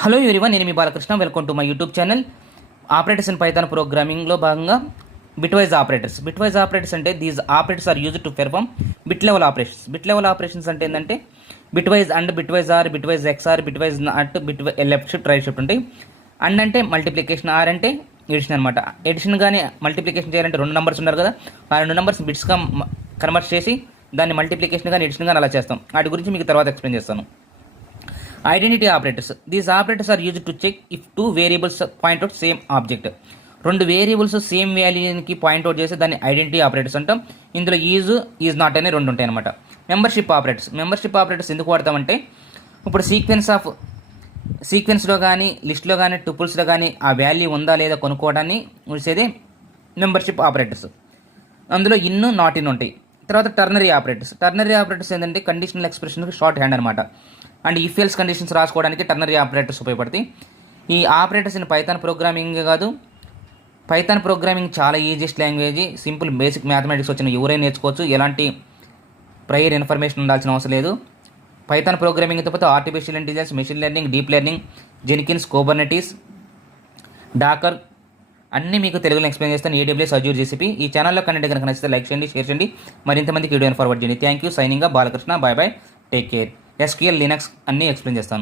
Hello everyone, నేను మీ Balakrishna. Welcome to my YouTube channel. Operators in Python ప్రోగ్రామింగ్లో భాగంగా బిట్వైజ్ ఆపరేటర్స్ అంటే these operators are used to perform bit level operations అంటే ఏంటంటే bitwise and bitwise or, bitwise XOR, bitwise not, left shift, right shift ఉంటాయి. And అంటే multiplication, or అంటే addition అనమాట. Addition కానీ మల్టిప్లికేషన్ చేయాలంటే రెండు నెంబర్స్ ఉన్నారు కదా, ఆ రెండు నెంబర్స్ బిట్స్గా కన్వర్ట్ చేసి దాన్ని మల్టిప్లికేషన్ కానీ ఎడిషన్ కానీ అలా చేస్తాం. వాటి గురించి మీకు తర్వాత ఎక్స్ప్లెయిన్ చేస్తాను. Identity operators. These operators are used to check if two variables point out same object. రెండు వేరియబుల్స్ సేమ్ వాల్యూకి పాయింట్ అవుట్ చేసి దాన్ని ఐడెంటిటీ ఆపరేటర్స్ అంటాం. ఇందులో ఈజ్ నాట్ అనే రెండు ఉంటాయి అనమాట. మెంబర్షిప్ ఆపరేటర్స్ ఎందుకు వాడతామంటే ఇప్పుడు సీక్వెన్స్లో కానీ లిస్ట్లో కానీ టుపుల్స్లో కానీ ఆ వాల్యూ ఉందా లేదా కొనుక్కోవడాన్ని చూసేదే మెంబర్షిప్ ఆపరేటర్స్. అందులో ఇన్, నాట్ ఇన్ ఉంటాయి. తర్వాత టర్నరీ ఆపరేటర్స్ ఏంటంటే కండిషనల్ ఎక్స్ప్రెషన్కి షార్ట్ హ్యాండ్ అనమాట. అండ్ ఇఫ్ ఎల్స్ కండిషన్స్ రాసుకోవడానికి టర్నరీ ఆపరేటర్స్ ఉపయోగపడతాయి. ఈ ఆపరేటర్స్ ఇన్ పైథాన్ ప్రోగ్రామింగ్ కాదు, పైథాన్ ప్రోగ్రామింగ్ చాలా easiest language. Simple basic mathematics వచ్చిన ఎవరైనా నేర్చుకోవచ్చు. ఎలాంటి ప్రైర్ ఇన్ఫర్మేషన్ ఉండాల్సిన అవసరం లేదు. పైథాన్ ప్రోగ్రామింగ్తో పాటు artificial intelligence, machine learning, deep learning, Jenkins, Kubernetes, Docker అన్నీ మీకు తెలుగులో ఎక్స్ప్లెయిన్ చేస్తాను. AWS, Azure, GCP. ఈ ఛానల్లో కంటెంట్ కనుక నచ్చితే లైక్ చేయండి, షేర్ చేయండి, మరింతమందికి వీడియోని ఫార్వర్డ్ చేయండి. Thank you. సైనింగ్ గా Balakrishna. Bye bye, take care. SQL, Linux అన్నీ ఎక్స్ప్లెయిన్ చేస్తాను.